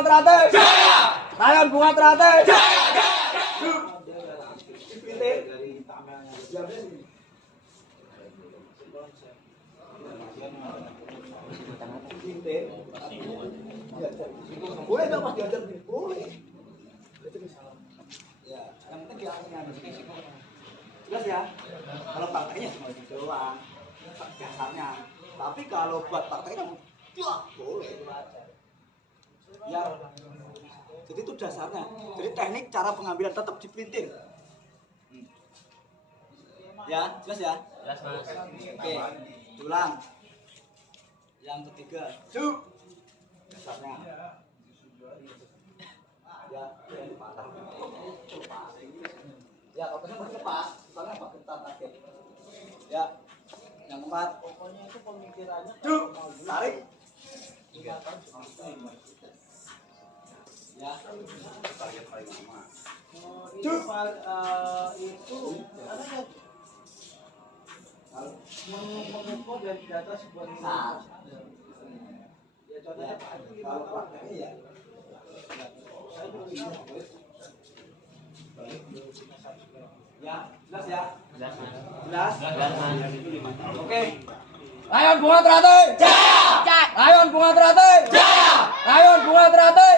Bunga Teratai. Jaya. Rayon Bunga Teratai. Jaya. Boleh nggak Mas diajar? Boleh. Ya, yang penting kita jelas ya. Kalau partainya cuma itu doang, dasarnya. Tapi kalau buat partainya, ya boleh. Ya, jadi itu dasarnya. Jadi teknik cara pengambilan tetap diprinting. Ya, jelas ya. Jelas Mas. Oke, ulang. Yang ketiga, dasarnya. Ya, yang patah. Ya, otaknya masih lepas, soalnya apa gentar kaget. Ya, yang keempat. Pokoknya itu pemikirannya. Tarik. Ya. Target paling lama. Itu mengukur dan data sebuah riset. Ya contohnya kalau prakteknya ya. Ya, jelas ya? Jelas Mas. Jelas? Jelas Mas. Oke. Rayon Bunga Teratai. Jaya. Rayon Bunga Teratai. Jaya. Rayon Bunga Teratai.